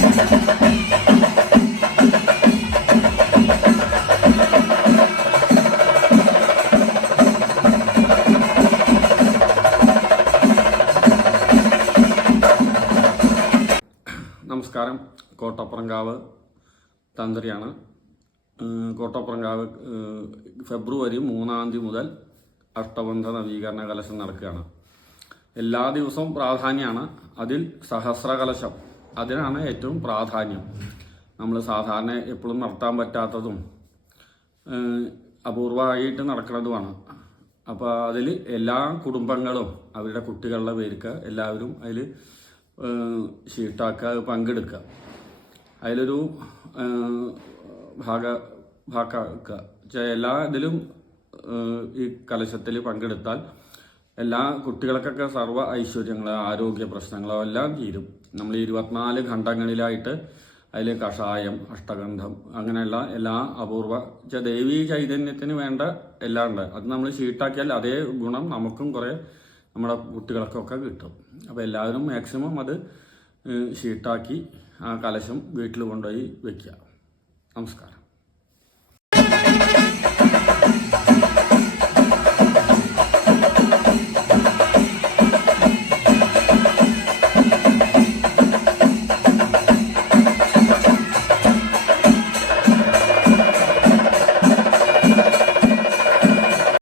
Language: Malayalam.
നമസ്കാരം. കോട്ടപ്പുറങ്കാവ് തന്ത്രിയാണ്. കോട്ടപ്പുറങ്കാവ് ഫെബ്രുവരി 3 മുതൽ അഷ്ടബന്ധ നവീകരണ കലശം നടക്കുകയാണ്. എല്ലാ ദിവസവും പ്രാധാന്യമാണ്. അതിൽ സഹസ്രകലശം, അതിനാണ് ഏറ്റവും പ്രാധാന്യം. നമ്മൾ സാധാരണ എപ്പോഴും നടത്താൻ പറ്റാത്തതും അപൂർവമായിട്ട് നടക്കുന്നതുമാണ്. അപ്പോൾ അതിൽ എല്ലാ കുടുംബങ്ങളും അവരുടെ കുട്ടികളുടെ പേർക്ക് എല്ലാവരും അതിൽ ഷീട്ടാക്കുക, പങ്കെടുക്കുക. അതിലൊരു ഭാഗമാക്കുക. എല്ലാ ഇതിലും ഈ കലശത്തിൽ പങ്കെടുത്താൽ എല്ലാ കുട്ടികൾക്കൊക്കെ സർവ്വ ഐശ്വര്യങ്ങളോ ആരോഗ്യ പ്രശ്നങ്ങളോ എല്ലാം തീരും. നമ്മൾ 24 ഖണ്ഡങ്ങളിലായിട്ട് അതിൽ കഷായം, അഷ്ടഗന്ധം, അങ്ങനെയുള്ള എല്ലാ അപൂർവ ദേവീ ചൈതന്യത്തിന് വേണ്ട എല്ലാം ഉണ്ട്. അത് നമ്മൾ ഷീട്ടാക്കിയാൽ അതേ ഗുണം നമുക്കും കുറേ നമ്മുടെ കുട്ടികൾക്കൊക്കെ കിട്ടും. അപ്പോൾ എല്ലാവരും മാക്സിമം അത് ഷീട്ടാക്കി ആ കലശം വീട്ടിൽ കൊണ്ടുപോയി വയ്ക്കുക. നമസ്കാരം.